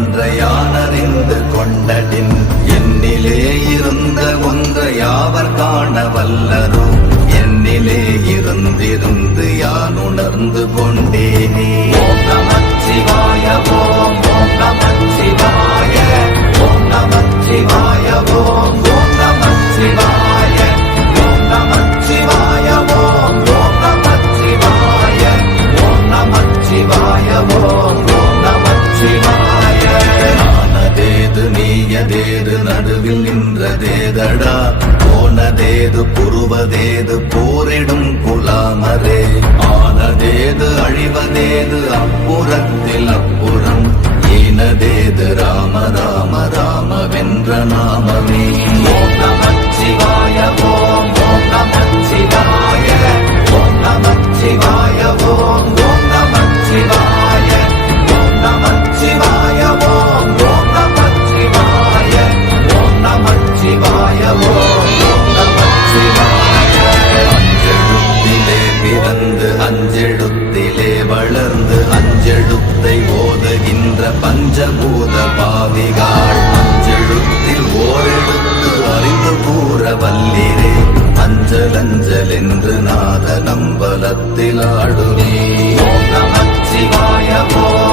ஒன்றையானறிந்து கொண்டடின் என்னிலே இருந்த ஒன்றை யாவர் காண வல்லரோ என்னிலே இருந்திருந்து யான் உணர்ந்து கொண்டேனே. ஓம் நமச்சிவாய ஓம் ஓம் நமச்சிவாய ஓம் நமச்சிவாய ஓம் ஓம் நமச்சிவாய ஓம் நமச்சிவாய ஓம் ஓம் நமச்சிவாய ஓம் நமச்சிவாய ஓம் ஓம் நமச்சிவாய. நானதேது நீயதேது நடுவில் நின்றதேதடா போனதேது புருவதேது போரிடும் குலாமரே ஆனதேது அழிவதேது அப்புறத்தில் அப்புறம் ஈனதேது ராம ராம ராம வென்ற நாமமே. ஓம் நமச்சிவாய ஓம் ஓம் நமச்சிவாய ஓம் நமச்சிவாய ஓம் ஓம் நமச்சிவாய ஓம் நமச்சிவாய ஓம் ஓம் நமச்சிவாய ஓம் நமச்சிவாய ஓம் ஓம் நமச்சிவாய. அஞ்செழுத்திலே பிறந்து அஞ்செழுத்திலே வளர்ந்து அஞ்செழுத்தை ஓதுகின்ற பஞ்சபூத பாவிகாள் அஞ்செழுத்தில் ஓரெழுத்து அறிந்து கூற வல்லிரே அஞ்சல் அஞ்சல் என்று நாத நம்பலத்தில் ஆடுவே. ஓம் நமச்சிவாய ஓம்